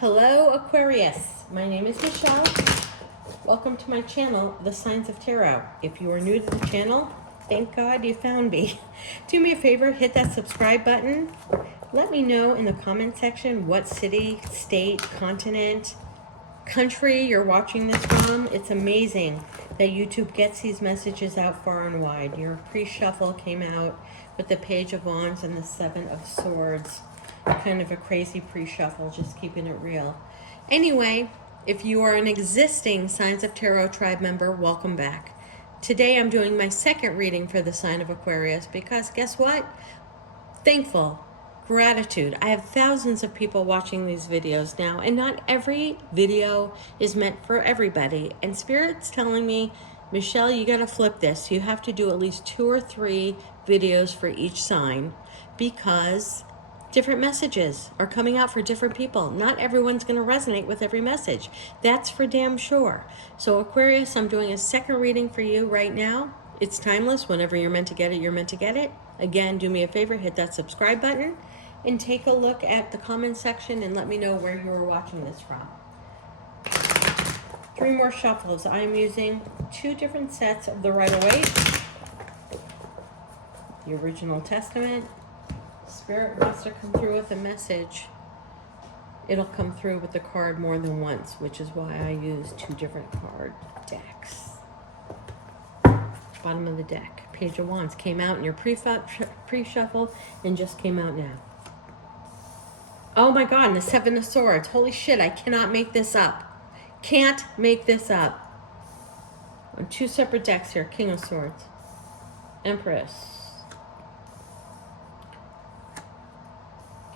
Hello, Aquarius. My name is Michelle. Welcome to my channel, The Signs of Tarot. If you are new to the channel, thank God you found me. Do me a favor, hit that subscribe button. Let me know in the comment section what city, state, continent, country you're watching this from. It's amazing that YouTube gets these messages out far and wide. Your pre-shuffle came out with the Page of Wands and the Seven of Swords. Kind of a crazy pre-shuffle, just keeping it real. Anyway, if you are an existing Signs of Tarot tribe member, welcome back. Today I'm doing my second reading for the sign of Aquarius because guess what? Thankful. Gratitude. I have thousands of people watching these videos now, and not every video is meant for everybody. And Spirit's telling me, Michelle, you got to flip this. You have to do at least 2 or 3 videos for each sign because different messages are coming out for different people. Not everyone's going to resonate with every message. That's for damn sure. So Aquarius, I'm doing a second reading for you right now. It's timeless. Whenever you're meant to get it, you're meant to get it. Again, do me a favor, hit that subscribe button and take a look at the comment section and let me know where you are watching this from. 3 more shuffles. I'm using 2 different sets of the Rider-Waite, the Original Testament. Spirit wants to come through with a message. It'll come through with the card more than once, which is why I use 2 different card decks. Bottom of the deck, Page of Wands came out in your pre-shuffle and just came out now. Oh my God, and the Seven of Swords. Holy shit, I cannot make this up. Can't make this up. On 2 separate decks here, King of Swords, Empress,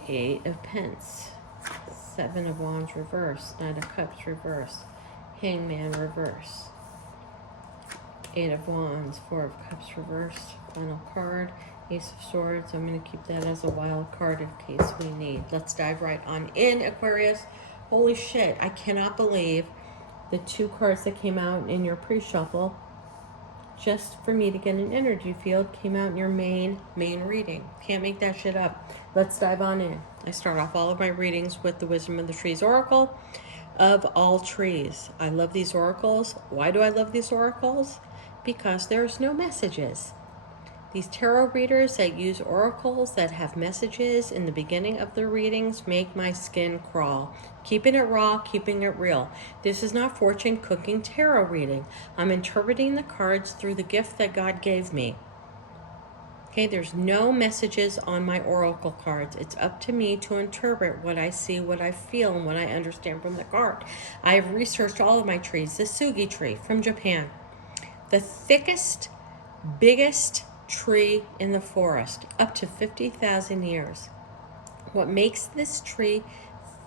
8 of Pence, 7 of Wands reverse, Knight of Cups reverse, Hangman reverse, 8 of Wands, 4 of Cups reversed, final card, Ace of Swords. I'm going to keep that as a wild card in case we need. Let's dive right on in, Aquarius. Holy shit, I cannot believe the 2 cards that came out in your pre-shuffle just for me to get an energy field came out in your main reading. Can't make that shit up. Let's dive on in. I start off all of my readings with the Wisdom of the Trees Oracle of all trees. I love these oracles. Why do I love these oracles? Because there's no messages. These tarot readers that use oracles that have messages in the beginning of their readings make my skin crawl. Keeping it raw, keeping it real. This is not fortune cooking tarot reading. I'm interpreting the cards through the gift that God gave me. Okay, there's no messages on my oracle cards. It's up to me to interpret what I see, what I feel, and what I understand from the card. I've researched all of my trees. The Sugi tree from Japan. The thickest, biggest tree in the forest, up to 50,000 years. What makes this tree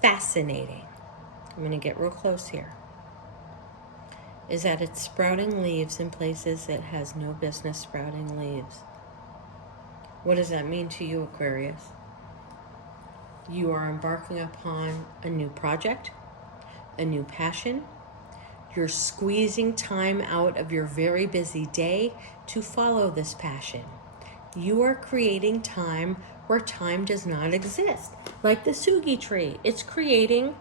fascinating, I'm going to get real close here, is that it's sprouting leaves in places it has no business sprouting leaves. What does that mean to you, Aquarius? You are embarking upon a new project, a new passion. You're squeezing time out of your very busy day to follow this passion. You are creating time where time does not exist. Like the Sugi tree, it's creating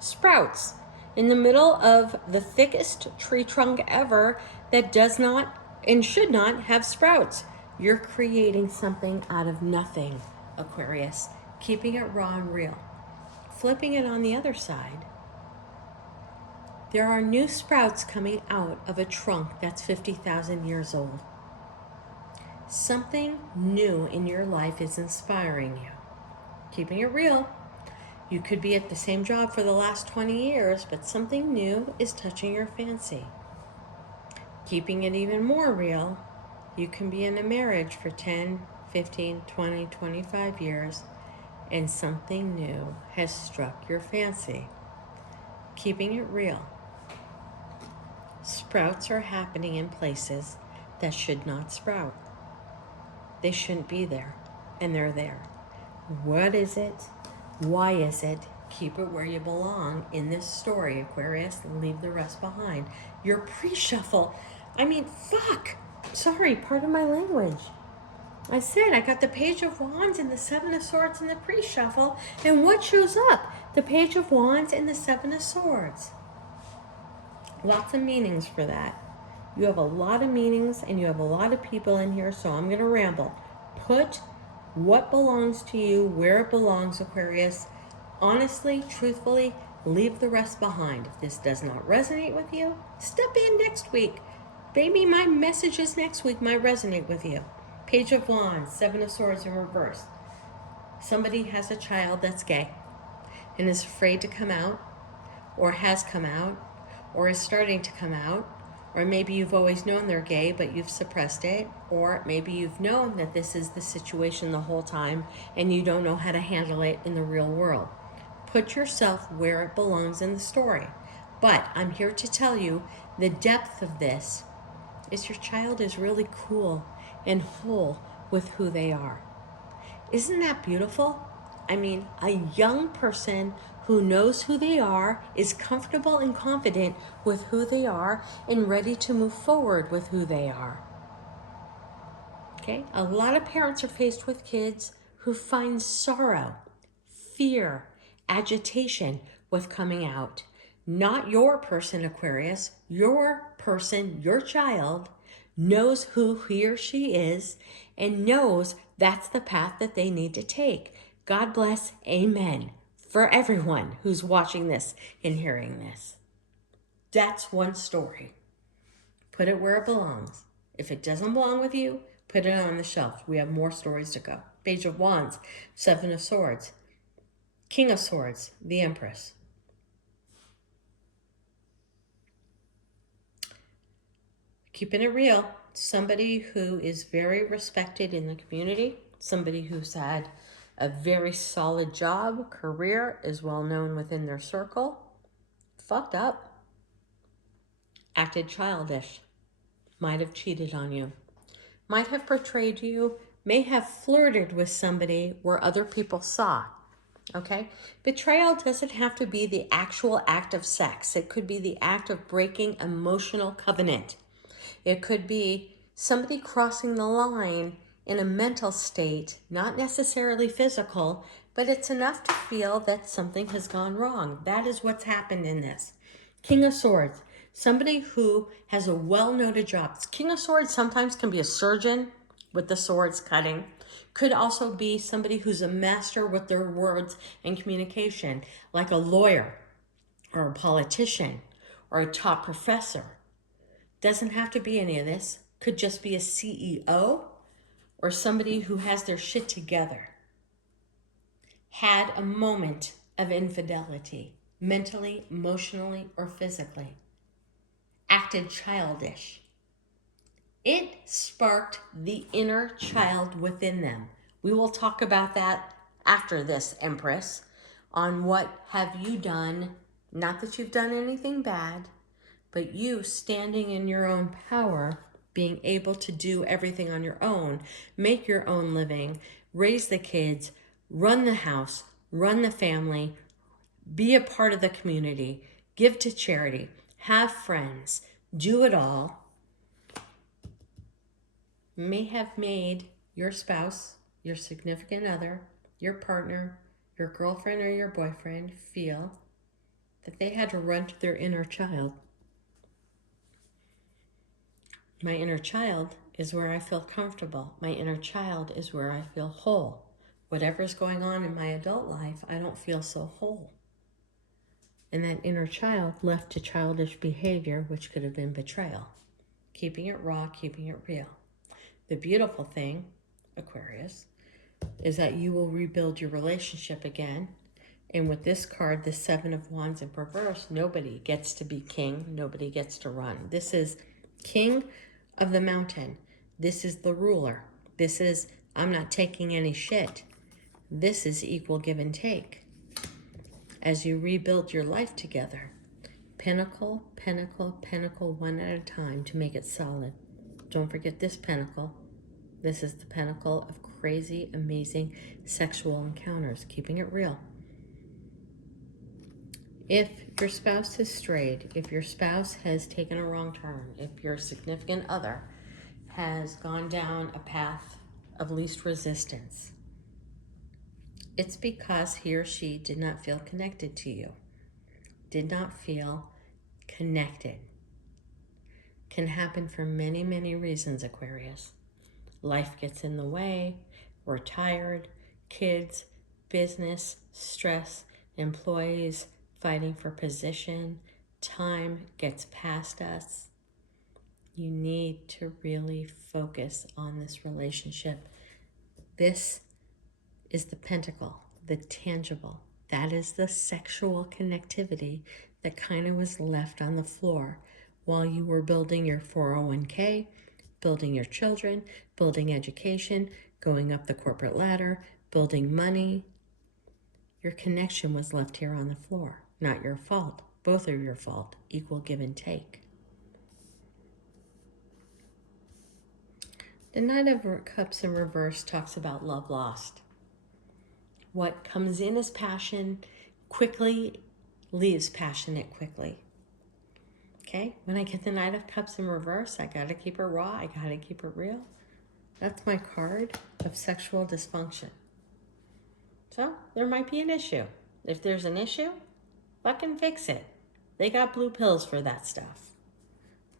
sprouts in the middle of the thickest tree trunk ever that does not and should not have sprouts. You're creating something out of nothing, Aquarius. Keeping it raw and real. Flipping it on the other side. There are new sprouts coming out of a trunk that's 50,000 years old. Something new in your life is inspiring you. Keeping it real. You could be at the same job for the last 20 years, but something new is touching your fancy. Keeping it even more real, you can be in a marriage for 10, 15, 20, 25 years, and something new has struck your fancy. Keeping it real. Sprouts are happening in places that should not sprout. They shouldn't be there, and they're there. What is it? Why is it? Keep it where you belong in this story, Aquarius, and leave the rest behind. Your pre-shuffle, I mean, fuck. Sorry, pardon my language. I said I got the Page of Wands and the Seven of Swords in the pre-shuffle, and what shows up? The Page of Wands and the Seven of Swords. Lots of meanings for that. You have a lot of meanings and you have a lot of people in here, so I'm going to ramble. Put what belongs to you where it belongs, Aquarius. Honestly, truthfully, leave the rest behind. If this does not resonate with you, step in next week. Maybe my messages next week might resonate with you. Page of Wands, Seven of Swords in reverse. Somebody has a child that's gay and is afraid to come out, or has come out, or is starting to come out, or maybe you've always known they're gay but you've suppressed it, or maybe you've known that this is the situation the whole time and you don't know how to handle it in the real world. Put yourself where it belongs in the story. But I'm here to tell you the depth of this is your child is really cool and whole with who they are. Isn't that beautiful? I mean, a young person who knows who they are, is comfortable and confident with who they are, and ready to move forward with who they are. Okay? A lot of parents are faced with kids who find sorrow, fear, agitation with coming out. Not your person, Aquarius. Your person, your child, knows who he or she is and knows that's the path that they need to take. God bless. Amen. For everyone who's watching this and hearing this. That's one story. Put it where it belongs. If it doesn't belong with you, put it on the shelf. We have more stories to go. Page of Wands, Seven of Swords, King of Swords, the Empress. Keeping it real. Somebody who is very respected in the community. Somebody who's had a very solid job, career, is well known within their circle. Fucked up. Acted childish. Might have cheated on you. Might have betrayed you. May have flirted with somebody where other people saw. Okay? Betrayal doesn't have to be the actual act of sex. It could be the act of breaking emotional covenant. It could be somebody crossing the line in a mental state, not necessarily physical, but it's enough to feel that something has gone wrong. That is what's happened in this. King of Swords, somebody who has a well-noted job. King of Swords sometimes can be a surgeon with the swords cutting. Could also be somebody who's a master with their words and communication, like a lawyer or a politician or a top professor. Doesn't have to be any of this. Could just be a CEO or somebody who has their shit together. Had a moment of infidelity, mentally, emotionally, or physically. Acted childish. It sparked the inner child within them. We will talk about that after this, Empress, on what have you done, not that you've done anything bad, but you standing in your own power, being able to do everything on your own, make your own living, raise the kids, run the house, run the family, be a part of the community, give to charity, have friends, do it all, may have made your spouse, your significant other, your partner, your girlfriend or your boyfriend feel that they had to run to their inner child. My inner child is where I feel comfortable. My inner child is where I feel whole. Whatever's going on in my adult life, I don't feel so whole. And that inner child left to childish behavior, which could have been betrayal. Keeping it raw, keeping it real. The beautiful thing, Aquarius, is that you will rebuild your relationship again. And with this card, the Seven of Wands in reverse, nobody gets to be king. Nobody gets to run. This is king of the mountain. This is the ruler. This is, I'm not taking any shit. This is equal give and take. As you rebuild your life together, pinnacle, pinnacle, pinnacle, one at a time to make it solid. Don't forget this pinnacle. This is the pinnacle of crazy, amazing sexual encounters, keeping it real. If your spouse has strayed, if your spouse has taken a wrong turn, if your significant other has gone down a path of least resistance, it's because he or she did not feel connected to you, did not feel connected. Can happen for many, many reasons, Aquarius. Life gets in the way, we're tired, kids, business, stress, employees, fighting for position, time gets past us. You need to really focus on this relationship. This is the pentacle, the tangible. That is the sexual connectivity that kind of was left on the floor while you were building your 401k, building your children, building education, going up the corporate ladder, building money. Your connection was left here on the floor. Not your fault. Both are your fault. Equal give and take. The Knight of Cups in reverse talks about love lost. What comes in as passion quickly leaves passionate quickly. Okay? When I get the Knight of Cups in reverse, I got to keep it raw. I got to keep it real. That's my card of sexual dysfunction. So there might be an issue. If there's an issue, fucking fix it. They got blue pills for that stuff.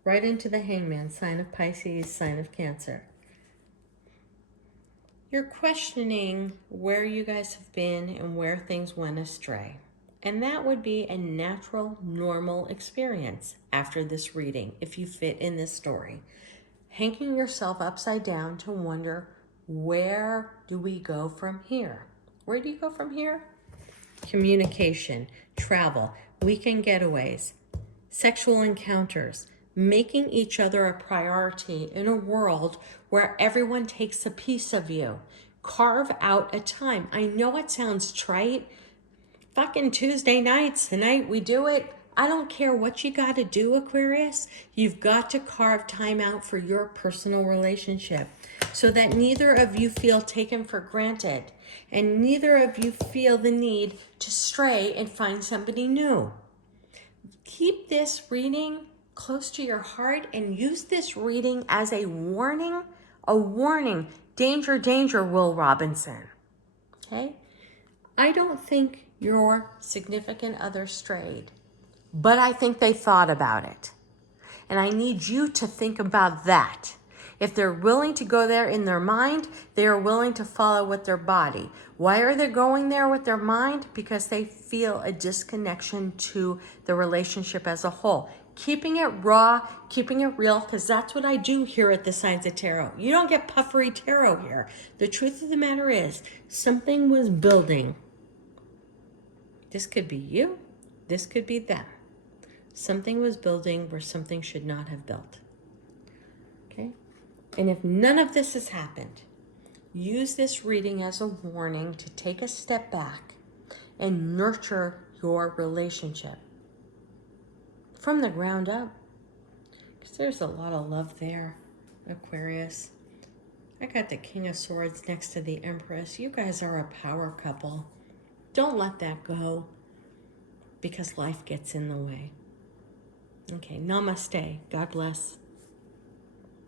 Right into the Hangman, sign of Pisces, sign of Cancer. You're questioning where you guys have been and where things went astray. And that would be a natural, normal experience after this reading, if you fit in this story. Hanging yourself upside down to wonder, where do we go from here? Where do you go from here? Communication, travel, weekend getaways, sexual encounters, making each other a priority in a world where everyone takes a piece of you. Carve out a time. I know it sounds trite. Fucking Tuesday nights, the night we do it. I don't care what you got to do, Aquarius. You've got to carve time out for your personal relationship so that neither of you feel taken for granted and neither of you feel the need to stray and find somebody new. Keep this reading close to your heart and use this reading as a warning. A warning. Danger, danger, Will Robinson. Okay? I don't think your significant other strayed, but I think they thought about it. And I need you to think about that. If they're willing to go there in their mind, they are willing to follow with their body. Why are they going there with their mind? Because they feel a disconnection to the relationship as a whole. Keeping it raw, keeping it real, because that's what I do here at the Signs of Tarot. You don't get puffery tarot here. The truth of the matter is, something was building. This could be you. This could be them. Something was building where something should not have built. Okay? And if none of this has happened, use this reading as a warning to take a step back and nurture your relationship from the ground up. Because there's a lot of love there, Aquarius. I got the King of Swords next to the Empress. You guys are a power couple. Don't let that go because life gets in the way. Okay, namaste. God bless.